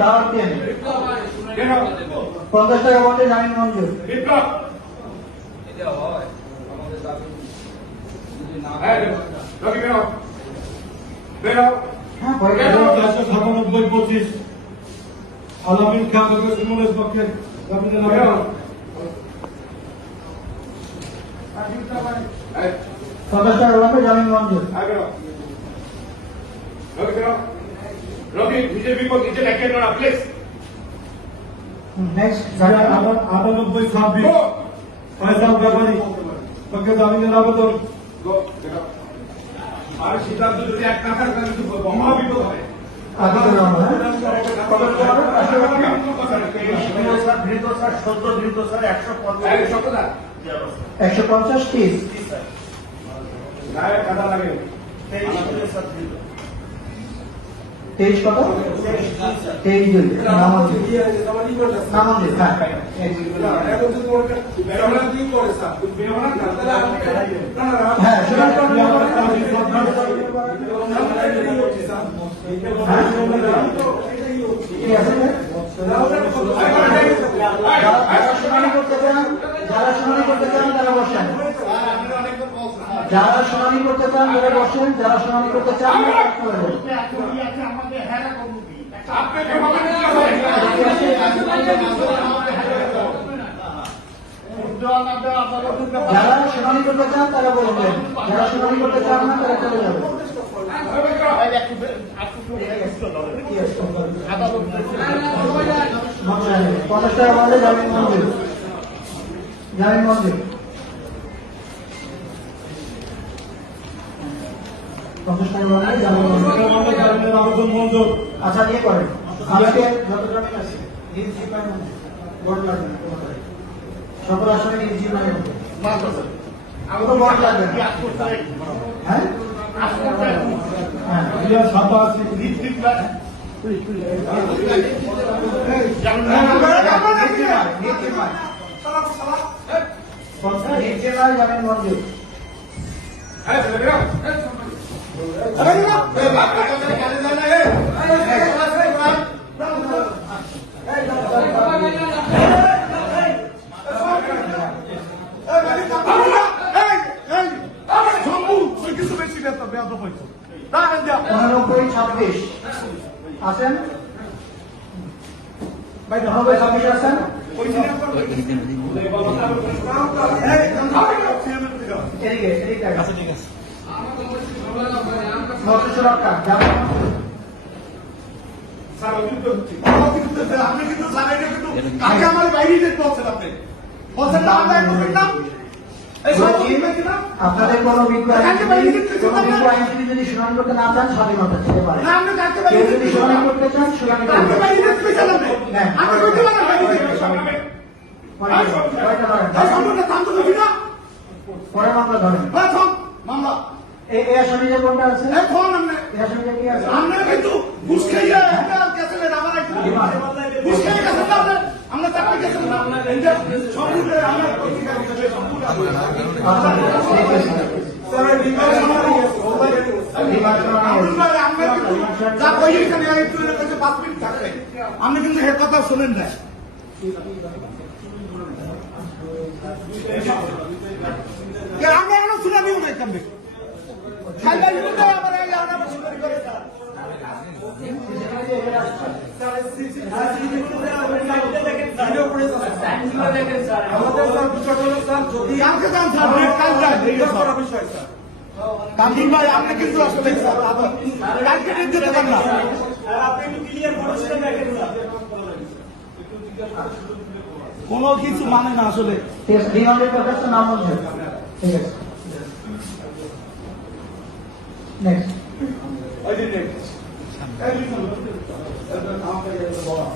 দাওয়াত দেন। 50 টাকা বন্ডে জামিন মঞ্জুর। আলামিন খান সিমনের পক্ষে জামিনে নামেন। 50 টাকা বন্ডে জামিন মঞ্জুর। রবি নিজের বিপদ নিজে লেখেন না প্লিজ। নেক্সট 98-26 ফয়সাল ব্যাপারী পক্ষে জামিনের আবেদন। আর সিদ্ধান্ত যদি এক না থাকে তাহলে কিন্তু মহা বিপদ হবে। ধৃত স্যার 17 ধৃত স্যার 150 30 গায়ে কাদা লাগে 23 কত 23 নামাজ হ্যাঁ হ্যাঁ যারা শুনানি করতে চান তারা বসেন, যারা শুনানি করতে চান তারা বসেন, যারা শুনানি করতে চান যারা শুনানি করতে চান তারা বলবেন, যারা শুনানি করতে চান না তারা চলে যাবে। 50 টাকা বলে জামিন মঞ্জুর। জামিন মঞ্জুর 50 টাকা বলে জামিন মঞ্জুর। আচ্ছা নিয়ে করেন আজকে যত জামিন আছে বড় লাগবে না, সকল আসলে নির্জীব নয় আমি তো বড় লাগবে হ্যাঁ জামিন মঞ্জুর। কিছু 96 আছেন ভাই 96 আছেন আপনি কিন্তু আগে আমার বাইরে যেতে বলছেন আপনি বলছেন না আমরা আপনাদের কোনো আইনজীবী যদি শুনানি করতে না চান স্বাধীনতা দিতে পারে, কেউ যদি শুনানি করতে চান শুনানি পরে মামলা ধরেন। এই আসামিটা কোনটা আছে? এই আসামিটা কি আছে? আপনি কিন্তু এর কথা শোনেন না। আমরা এখনো শুনানিও নাই কামবে কামরুল ভাই আপনি কিন্তু আসলে কালকে দিতে পারেন না, কোনো কিছু মানে না আসলে। নাম বলছেন ঠিক আছে নেক্সট বলা